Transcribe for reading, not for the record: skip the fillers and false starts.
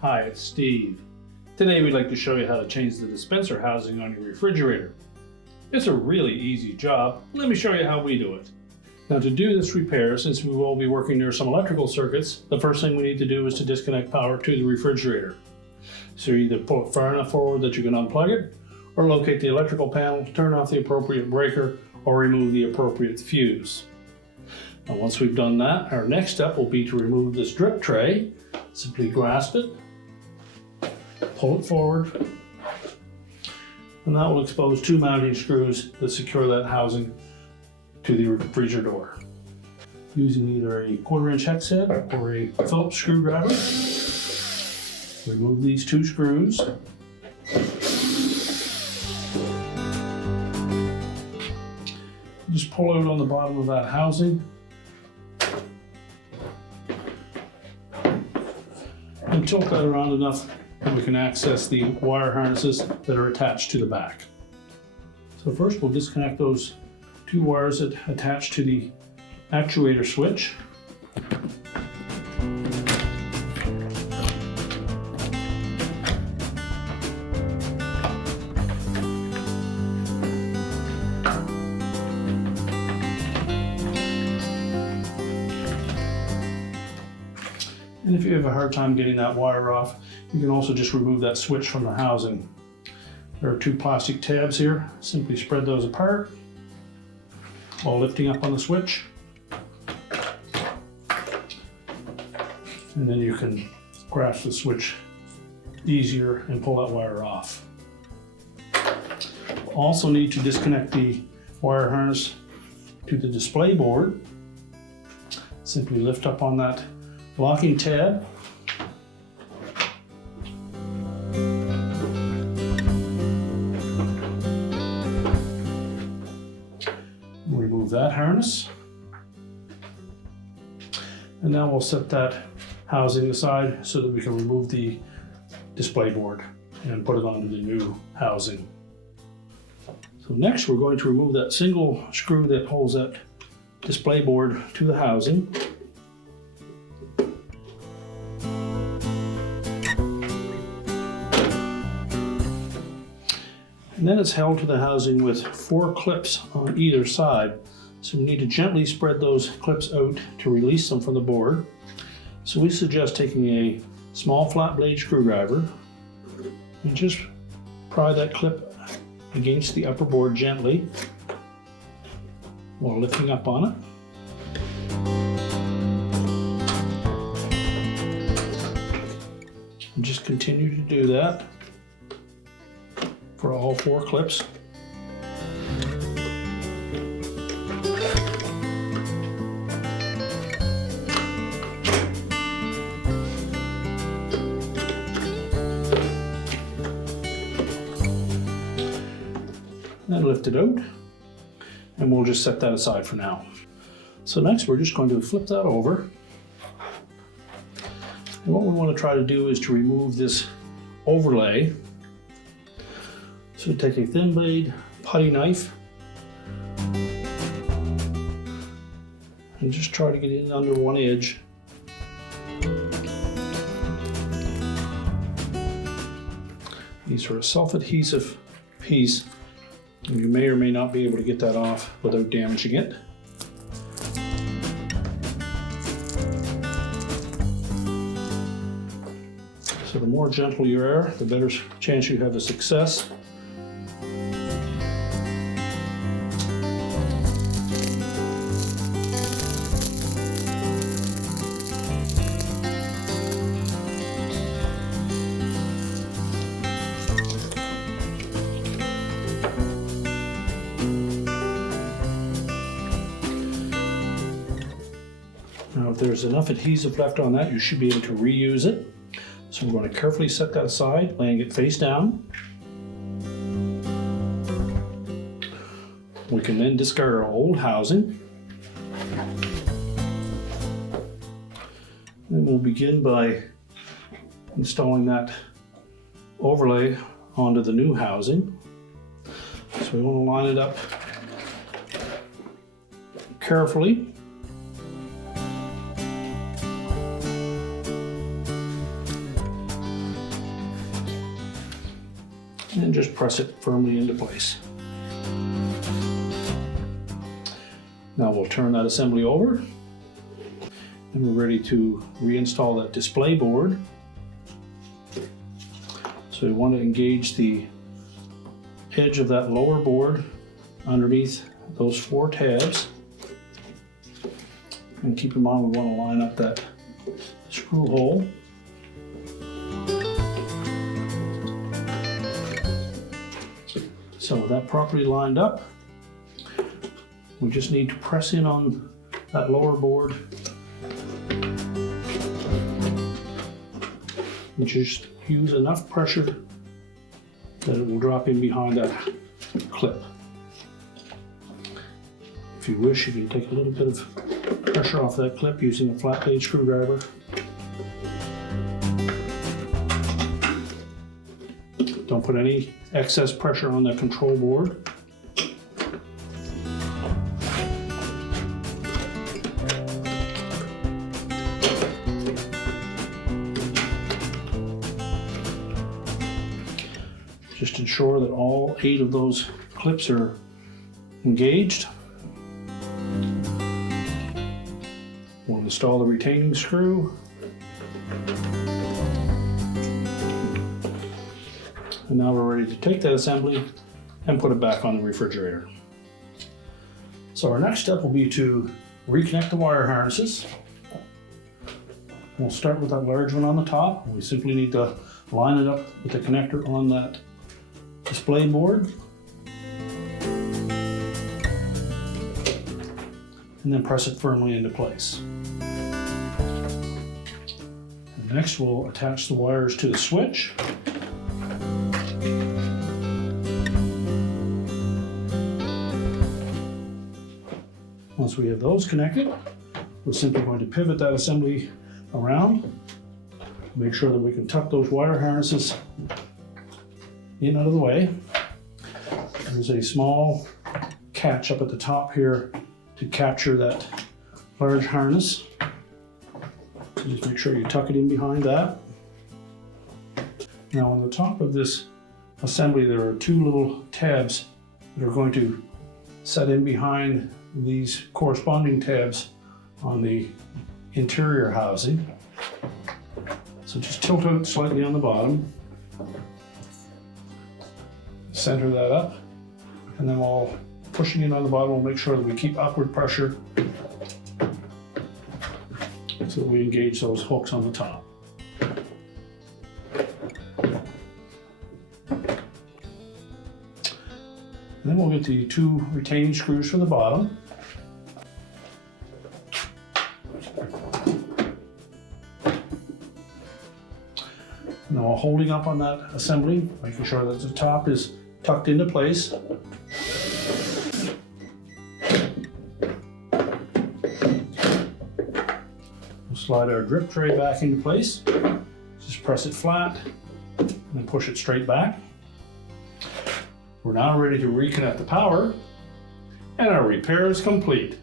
Hi, it's Steve. Today we'd like to show you how to change the dispenser housing on your refrigerator. It's a really easy job. Let me show you how we do it. Now, to do this repair, since we will be working near some electrical circuits, the first thing we need to do is to disconnect power to the refrigerator. So either pull it far enough forward that you can unplug it, or locate the electrical panel, turn off the appropriate breaker, or remove the appropriate fuse. Now, once we've done that, our next step will be to remove this drip tray. Simply grasp it, pull it forward, and that will expose two mounting screws that secure that housing to the freezer door. Using either a 1/4-inch hex head or a Phillips screwdriver, remove these two screws. Just pull out on the bottom of that housing and tilt that around enough that we can access the wire harnesses that are attached to the back. So first we'll disconnect those two wires that attach to the actuator switch. And if you have a hard time getting that wire off, you can also just remove that switch from the housing. There are two plastic tabs here. Simply spread those apart while lifting up on the switch. And then you can grasp the switch easier and pull that wire off. Also need to disconnect the wire harness to the display board. Simply lift up on that locking tab. Remove that harness. And now we'll set that housing aside so that we can remove the display board and put it onto the new housing. So next we're going to remove that single screw that holds that display board to the housing. And then it's held to the housing with 4 clips on either side. So we need to gently spread those clips out to release them from the board. So we suggest taking a small flat blade screwdriver and just pry that clip against the upper board gently while lifting up on it. And just continue to do that for all 4 clips. Then lift it out, and we'll just set that aside for now. So next we're just going to flip that over. And what we want to try to do is to remove this overlay. So take a thin blade putty knife and just try to get in under one edge. These are a self-adhesive piece, and you may or may not be able to get that off without damaging it. So the more gentle you are, the better chance you have of success. Now, if there's enough adhesive left on that, you should be able to reuse it. So we're going to carefully set that aside, laying it face down. We can then discard our old housing. And we'll begin by installing that overlay onto the new housing. So we want to line it up carefully. And just press it firmly into place. Now we'll turn that assembly over, and we're ready to reinstall that display board. So we want to engage the edge of that lower board underneath those 4 tabs. And keep in mind we want to line up that screw hole. So with that properly lined up, we just need to press in on that lower board and just use enough pressure that it will drop in behind that clip. If you wish, you can take a little bit of pressure off that clip using a flat blade screwdriver. Don't put any excess pressure on the control board. Just ensure that all 8 of those clips are engaged. We'll install the retaining screw. And now we're ready to take that assembly and put it back on the refrigerator. So our next step will be to reconnect the wire harnesses. We'll start with that large one on the top. We simply need to line it up with the connector on that display board. And then press it firmly into place. And next we'll attach the wires to the switch. Once we have those connected, we're simply going to pivot that assembly around. Make sure that we can tuck those wire harnesses in out of the way. There's a small catch up at the top here to capture that large harness. So just make sure you tuck it in behind that. Now on the top of this assembly, there are 2 little tabs that are going to set in behind these corresponding tabs on the interior housing. So just tilt it slightly on the bottom, center that up, and then while pushing it on the bottom, we'll make sure that we keep upward pressure so that we engage those hooks on the top. And then we'll get the 2 retaining screws for the bottom. Now while holding up on that assembly, making sure that the top is tucked into place. We'll slide our drip tray back into place. Just press it flat and then push it straight back. We're now ready to reconnect the power, and our repair is complete.